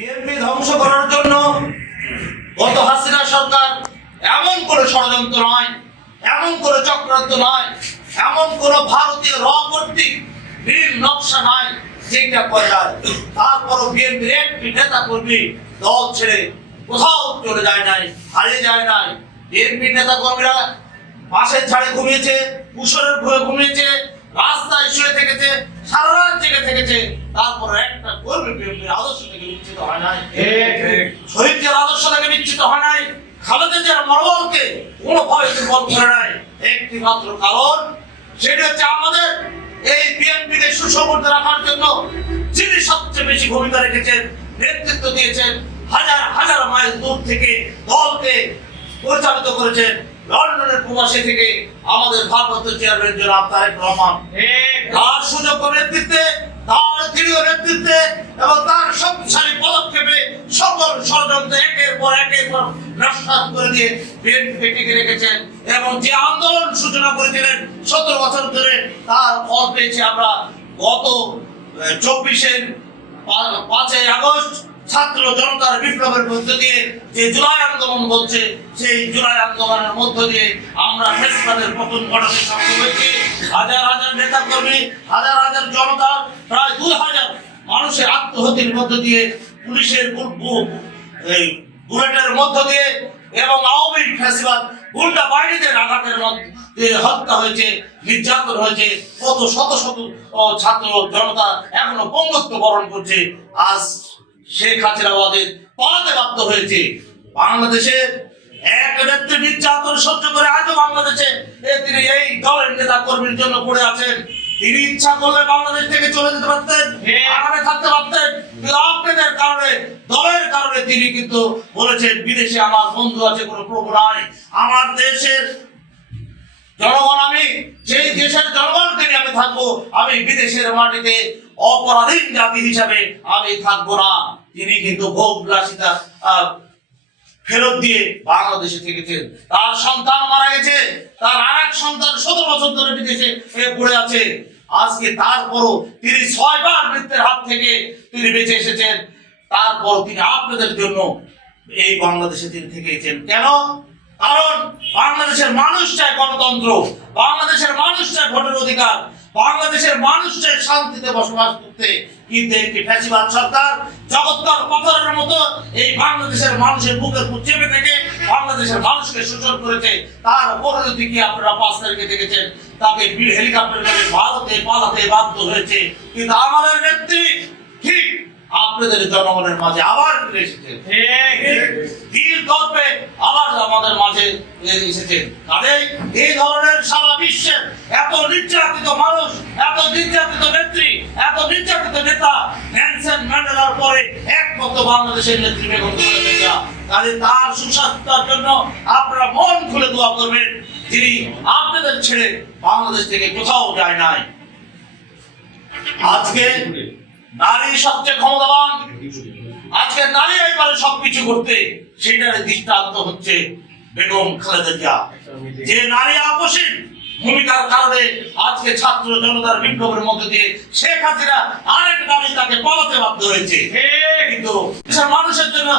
BNP ধ্বংস করার জন্য গত হাসিনা সরকার এমন করে ষড়যন্ত্র নয়, এমন করে চক্রান্ত নয়, এমন কোন ভারতীয় র নীল নকশা নয় যেটা করে যায় তারপরও বিএনপির একটি নেতা কর্মী দল ছেড়ে কোথাও চলে যায় নাই, হারিয়ে যায় নাই। বিএনপির নেতা কর্মীরা বাসের ছাড়ে ঘুমিয়েছে কুশলের ভয়ে ঘুমিয়েছে রাস্তায় শুয়ে থেকেছে সারা রাত জেগে থেকেছে তারপর একটা কর্মী বিএনপির আদর্শ থেকে বিচ্ছিত হয় নাই। শহীদদের আদর্শ থেকে বিচ্ছিত হয় নাই খালেদের মনোবলকে কোনোভাবে দুর্বল করে নাই। একটি মাত্র কারণ সেটা হচ্ছে আমাদের এই বিএনপিকে সুসংগঠিত রাখার জন্য যিনি সবচেয়ে বেশি ভূমিকা রেখেছেন নেতৃত্ব দিয়েছেন হাজার হাজার মাইল দূর থেকে দলকে পরিচালিত করেছেন। লন্ডনের প্রবাসী থেকে আমাদের ভারপ্রাপ্ত চেয়ারম্যান জনাব তারেক রহমান। তার সুযোগ্য নেতৃত্বে তার দৃঢ় নেতৃত্বে এবং তার শক্তিশালী পদক্ষেপে সকল ষড়যন্ত্র একের পর একের পর নস্বাত করে দিয়ে বিএনপি টিকে রেখেছেন এবং যে আন্দোলন সূচনা করেছিলেন সতেরো বছর ধরে তার ফল পেয়েছি আমরা গত চব্বিশের পাঁচই আগস্ট। ছাত্র জনতার বিপ্লবের মধ্য দিয়ে যে জুলাই আন্দোলন বলছে সেই জুলাই আন্দোলনের মধ্য দিয়ে আমরা ফেসবাদের পতন ঘটাতে সক্ষম হয়েছি। হাজার হাজার নেতা কর্মী হাজার হাজার জনতা, প্রায় দুই হাজার মানুষের আত্মহত্যের মধ্য দিয়ে পুলিশের বুলেটের মধ্য দিয়ে এবং আওয়ামী ফ্যাসিবাদ গুন্ডা বাহিনীদের আঘাতের মধ্যে হত্যা হয়েছে, নির্যাতন হয়েছে, কত শত শত ছাত্র জনতা এখনও পঙ্গত্ব বরণ করছে। আজ শেখ হাসিনা ওদের পালাতে বাধ্য হয়েছে। বাংলাদেশে এক নেত্রী নির্যাতন সহ্য করে আজও বাংলাদেশে তিনি এই দলের নেতা কর্মীর জন্য পড়ে আছেন। তিনি ইচ্ছা করলে বাংলাদেশ থেকে চলে যেতে পারতেন আরামে থাকতে পারতেন কিন্তু আপনাদের কারণে দলের কারণে তিনি কিন্তু বলেছেন বিদেশে আমার বন্ধু আছে কোনো প্রভু নাই। আমার দেশের জনগণ আমি সেই দেশের জনগণকে নিয়ে আমি থাকব, আমি বিদেশের মাটিতে অপরাধীন জাতি হিসাবে আমি থাকব না। তিনি কিন্তু ভোগ বিলাসিতা ফেরত দিয়ে বাংলাদেশে থেকেছেন। তার সন্তান মারা গেছে, তার আর এক সন্তান সতেরো বছর ধরে বিদেশে পড়ে আছে। আজকে তারপরও তিনি ছয়বার মৃত্যুর হাত থেকে তিনি বেঁচে এসেছেন। তারপর তিনি আপনাদের জন্য এই বাংলাদেশে তিনি থেকেছেন। কেন? কারণ বাংলাদেশের মানুষ চায় গণতন্ত্র, বাংলাদেশের মানুষ চায় ভোটের অধিকার। বাংলাদেশের মানুষ চায় শান্তিতে বসবাস করতে কিন্তু একটি ফ্যাসিবাদ সরকার জগত্তর পাথরের মতো এই বাংলাদেশের মানুষের উপর চেপে থেকে বাংলাদেশের মানুষকে শোষণ করেছে। তার পরিণতি কি আপনারা পাঁচ তারিখে দেখেছেন? তাকে হেলিকপ্টার করে ভারতে পালাতে বাধ্য হয়েছে। কিন্তু আমাদের নেত্রী ঠিক আপনাদের জনগণের মাঝে আবার ফিরে এসেছে। গল্পে আবার আমাদের মাঝে এসেছেন। কাজেই এই ধরনের সারা বিশ্বের এত নির্যাতিত মানুষ, এত নির্যাতিত নেত্রী, এত নির্যাতিত নেতা নেলসন ম্যান্ডেলার পরে একমাত্র বাংলাদেশের নেত্রী বেগম খালেদা কাজে তার সুস্বাস্থ্যের জন্য আপনারা মন খুলে দোয়া করবেন, যিনি আপনাদের ছেড়ে বাংলাদেশ থেকে কোথাও যায় নাই। আজকে নারী সবচেয়ে ক্ষমতাবান আজকে নারী এই পারে সবকিছু করতে সেটার দৃষ্টান্ত হচ্ছে বেগম খালেদা জিয়া। যে নারী আপসীন ভূমিকার কারণে আজকে ছাত্র জনতার বিপ্লবের মধ্যে দিয়ে শেখ হাসিনা আরেক নারী তাকে পালাতে বাধ্য হয়েছে। কিন্তু মানুষের জন্য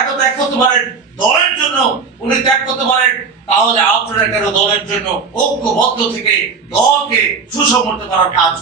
এত ত্যাগ করতে পারেন দলের জন্য উনি ত্যাগ করতে পারেন তাহলে আপনারা কেন দলের জন্য ঐক্যবদ্ধ থেকে দলকে সুসংগঠিত করার কাজ